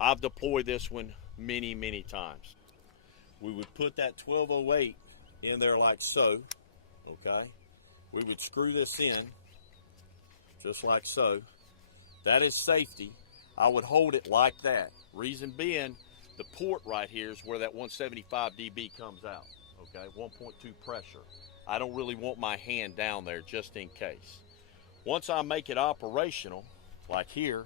I've deployed this one many, many times. We would put that 1208 in there like so, okay? We would screw this in just like so. That is safety. I would hold it like that. Reason being, the port right here is where that 175 dB comes out, okay? 1.2 pressure. I don't really want my hand down there just in case. Once I make it operational, like here,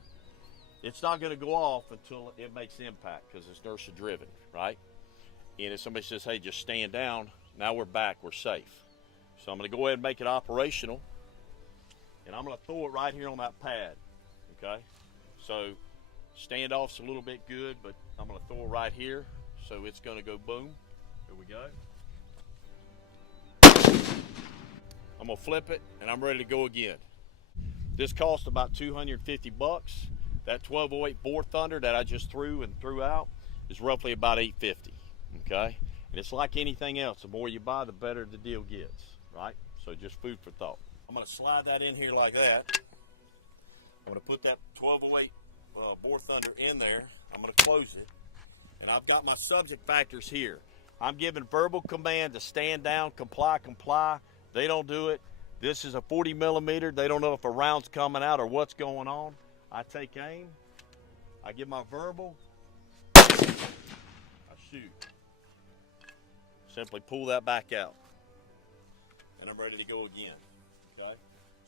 it's not gonna go off until it makes impact because it's inertia driven, right? And if somebody says, hey, just stand down, now we're back, we're safe. So I'm gonna go ahead and make it operational, and I'm gonna throw it right here on that pad, okay? So standoff's a little bit good, but I'm gonna throw it right here, so it's gonna go boom. Here we go. I'm gonna flip it, and I'm ready to go again. This cost about 250 bucks. That 1208 Bore Thunder that I just threw out is roughly about 850, okay? And it's like anything else. The more you buy, the better the deal gets, right? So just food for thought. I'm gonna slide that in here like that. I'm gonna put that 1208 Bore Thunder in there. I'm gonna close it. And I've got my subject factors here. I'm giving verbal command to stand down, comply, comply. They don't do it. This is a 40 millimeter. They don't know if a round's coming out or what's going on. I take aim, I give my verbal, I shoot. Simply pull that back out, and I'm ready to go again, okay?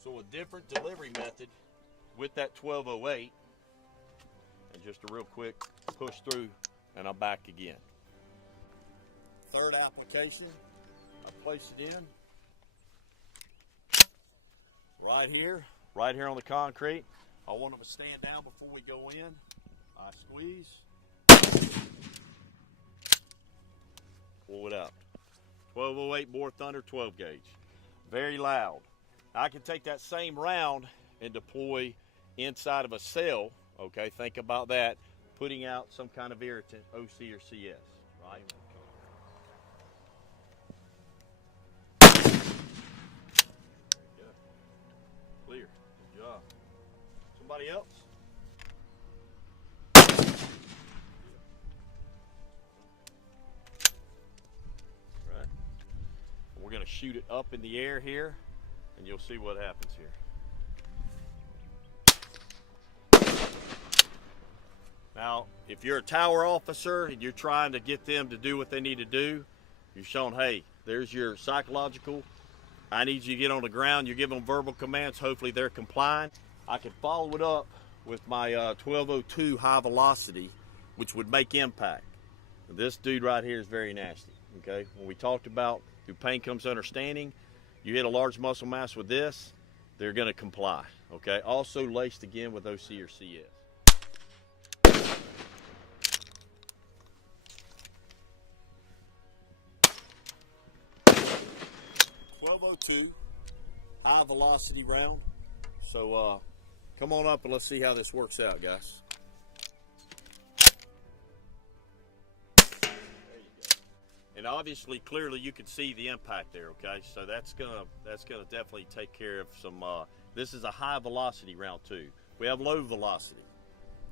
So a different delivery method with that 1208, and just a real quick push through, and I'm back again. Third application, I place it in, right here on the concrete. I want them to stand down before we go in. I squeeze. Pull it out. 1208 Bore Thunder 12 gauge. Very loud. I can take that same round and deploy inside of a cell. Okay, think about that. Putting out some kind of irritant, OC or CS, right? There you go. Clear. Good job. Somebody else? Right. We're going to shoot it up in the air here, and you'll see what happens here. Now, if you're a tower officer and you're trying to get them to do what they need to do, you're showing, hey, there's your psychological. I need you to get on the ground. You're giving them verbal commands. Hopefully they're complying. I could follow it up with my 1202 high velocity, which would make impact. This dude right here is very nasty, okay? When we talked about through pain comes understanding, you hit a large muscle mass with this, they're gonna comply, okay? Also laced again with OC or CS. 1202 high velocity round. So come on up and let's see how this works out, guys. There you go. And obviously, clearly, you can see the impact there. Okay, so that's gonna definitely take care of some. This is a high velocity round too. We have low velocity.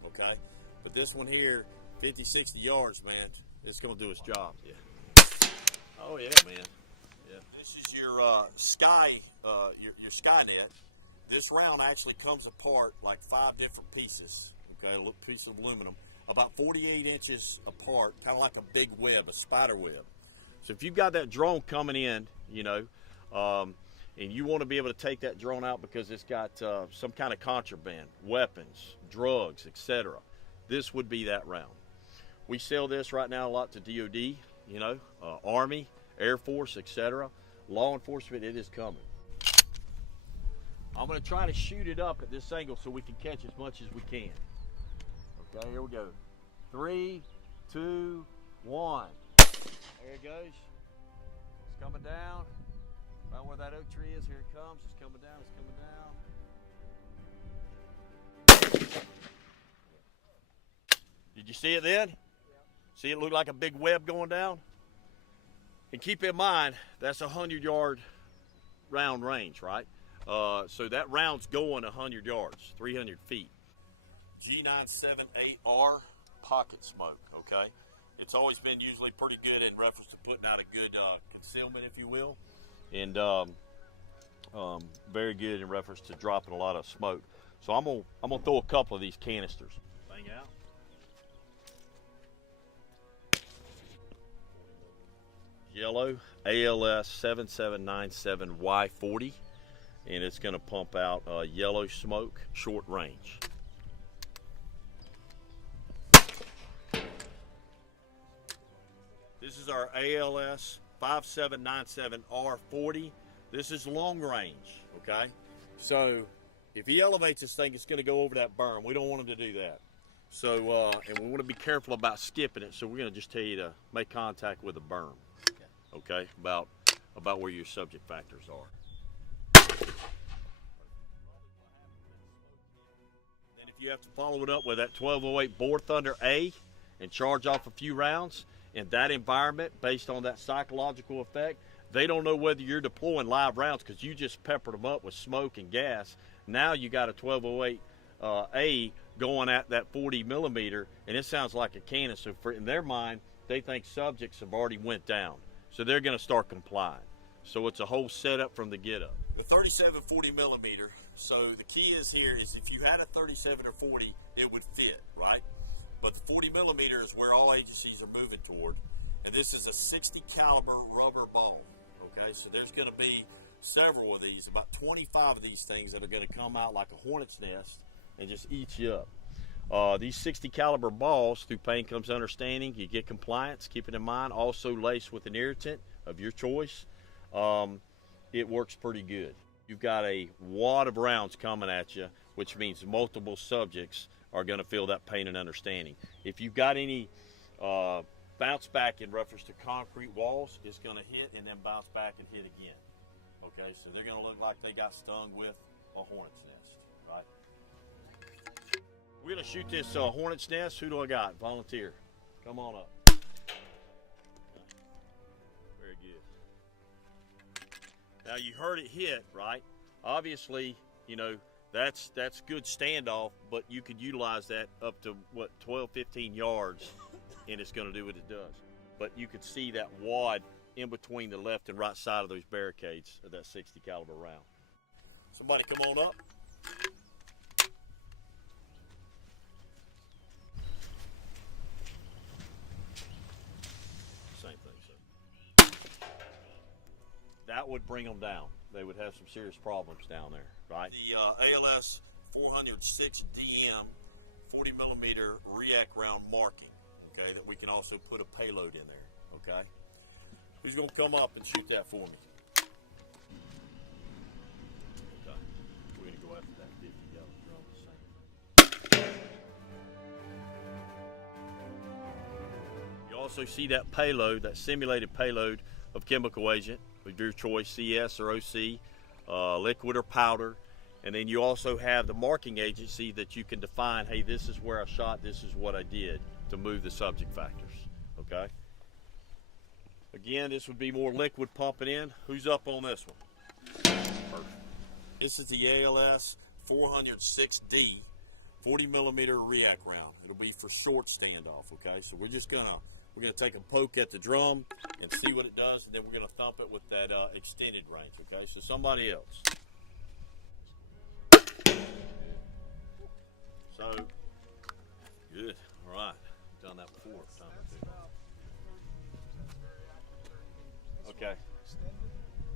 Okay, but this one here, 50, 60 yards, man, it's gonna do its job. Yeah. Oh yeah, man. Yeah. This is your your Skynet. This round actually comes apart like 5 different pieces, okay, a little piece of aluminum, about 48 inches apart, kind of like a big web, a spider web. So if you've got that drone coming in, you know, and you want to be able to take that drone out because it's got some kind of contraband, weapons, drugs, etc., this would be that round. We sell this right now a lot to DOD, you know, Army, Air Force, etc. Law enforcement, it is coming. I'm going to try to shoot it up at this angle so we can catch as much as we can. Okay, here we go. 3, 2, 1. There it goes. It's coming down. Right where that oak tree is, here it comes. It's coming down, it's coming down. Did you see it then? Yeah. See it look like a big web going down? And keep in mind, that's a 100-yard round range, right? So that round's going 100 yards, 300 feet. G978R pocket smoke, okay? It's always been usually pretty good in reference to putting out a good concealment, if you will, and very good in reference to dropping a lot of smoke. So I'm gonna throw a couple of these canisters. Bang out. Yellow ALS 7797Y40, and it's going to pump out yellow smoke, short range. This is our ALS 5797R40. This is long range, okay? So if he elevates this thing, it's going to go over that berm. We don't want him to do that. So, and we want to be careful about skipping it, so we're going to just tell you to make contact with the berm. Okay, about where your subject factors are. Then if you have to follow it up with that 1208 Bore Thunder A and charge off a few rounds in that environment based on that psychological effect, they don't know whether you're deploying live rounds because you just peppered them up with smoke and gas. Now you got a 1208 A going at that 40 millimeter, and it sounds like a cannon. So in their mind, they think subjects have already went down. So they're going to start complying. So it's a whole setup from the get-up. The 37 40 millimeter. So the key is here is if you had a 37 or 40, it would fit, right? But the 40 millimeter is where all agencies are moving toward. And this is a 60 caliber rubber ball. Okay, so there's going to be several of these, about 25 of these things that are going to come out like a hornet's nest and just eat you up. These 60 caliber balls, through pain comes understanding. You get compliance, keep it in mind, also laced with an irritant of your choice. It works pretty good. You've got a wad of rounds coming at you, which means multiple subjects are going to feel that pain and understanding. If you've got any bounce back in reference to concrete walls, it's going to hit and then bounce back and hit again. Okay, so they're going to look like they got stung with a hornet's nest, right? We're going to shoot this hornet's nest. Who do I got? Volunteer. Come on up. Very good. Now you heard it hit, right? Obviously, you know, that's good standoff, but you could utilize that up to, what, 12, 15 yards, and it's going to do what it does. But you could see that wad in between the left and right side of those barricades of that 60 caliber round. Somebody come on up. That would bring them down. They would have some serious problems down there, right? The ALS 406 DM 40 millimeter react round marking, okay, that we can also put a payload in there, okay? Who's going to come up and shoot that for me? Okay, we're going to go after that 50 yellow drum. You also see that payload, that simulated payload of chemical agent of your choice, CS or OC, liquid or powder. And then you also have the marking agency that you can define, hey, this is where I shot, this is what I did, to move the subject factors, okay? Again, this would be more liquid pumping in. Who's up on this one? Perfect. This is the ALS 406D 40 millimeter react round. It'll be for short standoff, okay? So we're gonna take a poke at the drum and see what it does, and then we're gonna thump it with that extended range, okay? So somebody else. So, good, all right. We've done that before. Okay.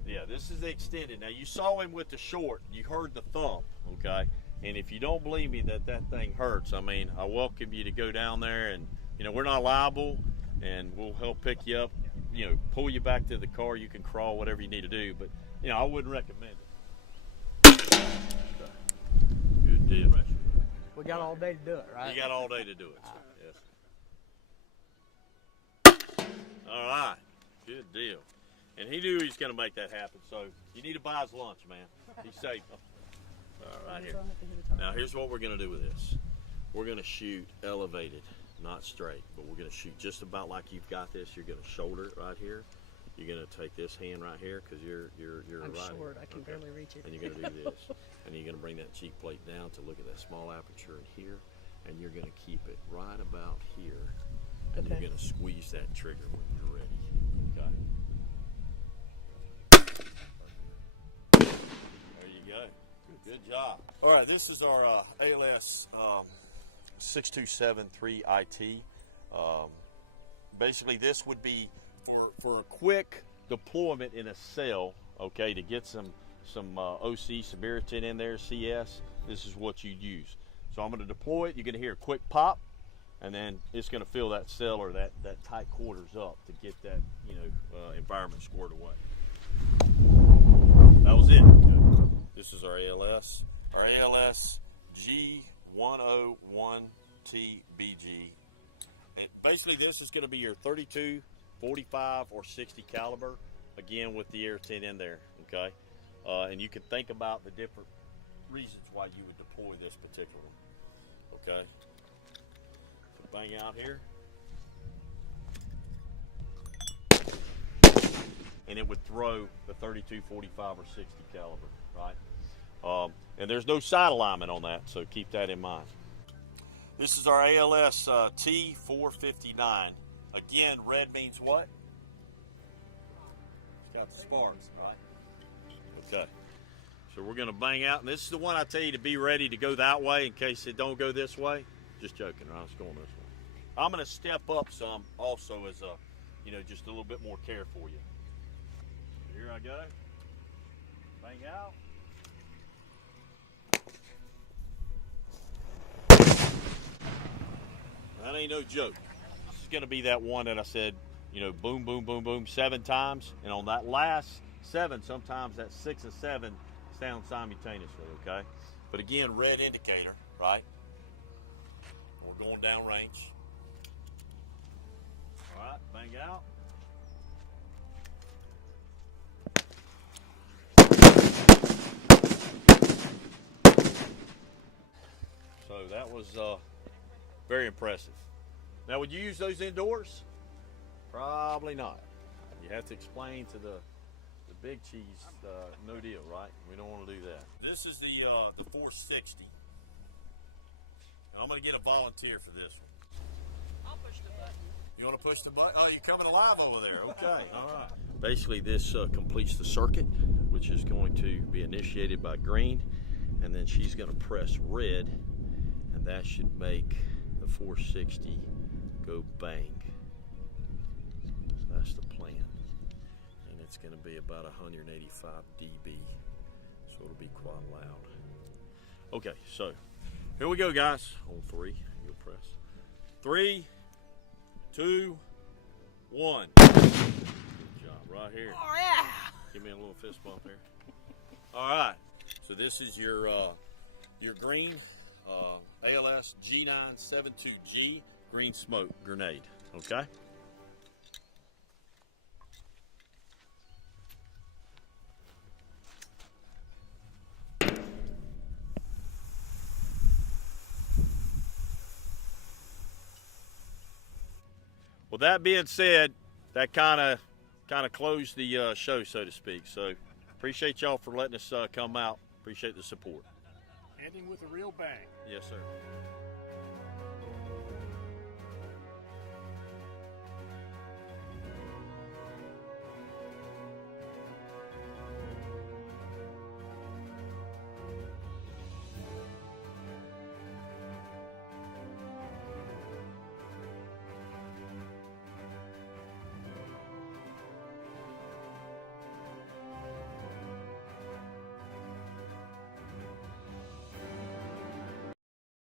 Yeah, this is the extended. Now, you saw him with the short. You heard the thump, okay? And if you don't believe me that thing hurts, I mean, I welcome you to go down there and, you know, we're not liable, and we'll help pick you up, you know, pull you back to the car. You can crawl, whatever you need to do, but, you know, I wouldn't recommend it. Okay. Good deal. We got all day to do it, right? You got all day to do it, sir. Yes. All right. Good deal. And he knew he was going to make that happen, so you need to buy his lunch, man. He's safe. All right, here. Now, here's what we're going to do with this. We're going to shoot elevated, not straight, but we're going to shoot just about like you've got this. You're going to shoulder it right here. You're going to take this hand right here because you're I'm right short. here. I can barely reach it. And you're going to do this. And you're going to bring that cheek plate down to look at that small aperture in here. And you're going to keep it right about here. And Okay. you're gonna squeeze that trigger when you're ready. Okay. There you go. Good job. All right, this is our ALS 6273IT. Basically, this would be for a quick deployment in a cell, okay, to get some OC, some irritant in there, CS. This is what you'd use. So I'm going to deploy it. You're going to hear a quick pop, and then it's going to fill that cell or that tight quarters up to get that environment squared away. That was it. Okay. This is our ALS. Our ALS G101TBG. Basically, this is going to be your 32, 45, or 60 caliber, again with the irritant in there, okay? And you can think about the different reasons why you would deploy this particular one, okay? So bang out here. And it would throw the 32, 45, or 60 caliber, right? And there's no side alignment on that, so keep that in mind. This is our ALS T459. Again, red means what? It's got the sparks, right? Okay. So we're going to bang out, and this is the one I tell you to be ready to go that way in case it don't go this way. Just joking, right? It's going this way. I'm going to step up some also as a, just a little bit more care for you. Here I go. Bang out. That ain't no joke. This is going to be that one that I said, boom, boom, boom, boom, 7 times. And on that last 7, sometimes that 6 and 7 sound simultaneously, okay? But again, red indicator, right? We're going down range. All right, bang out. So that was very impressive. Now, would you use those indoors? Probably not. You have to explain to the big cheese, no deal, right? We don't want to do that. This is the 460. Now, I'm going to get a volunteer for this one. I'll push the button. You want to push the button? Oh, you're coming alive over there. Okay, all right. Basically, this completes the circuit, which is going to be initiated by green, and then she's going to press red, and that should make the 460 go bang. That's the plan. And it's going to be about 185 dB, so it'll be quite loud. Okay, so here we go, guys. On 3, you'll press. 3, 2, 1. Good job, right here. Oh yeah! Give me a little fist bump here. All right, so this is your green ALS G972G green smoke grenade, okay? Well, that being said, that kind of closed the show, so to speak. So appreciate y'all for letting us come out. Appreciate the support. Ending with a real bang. Yes, sir.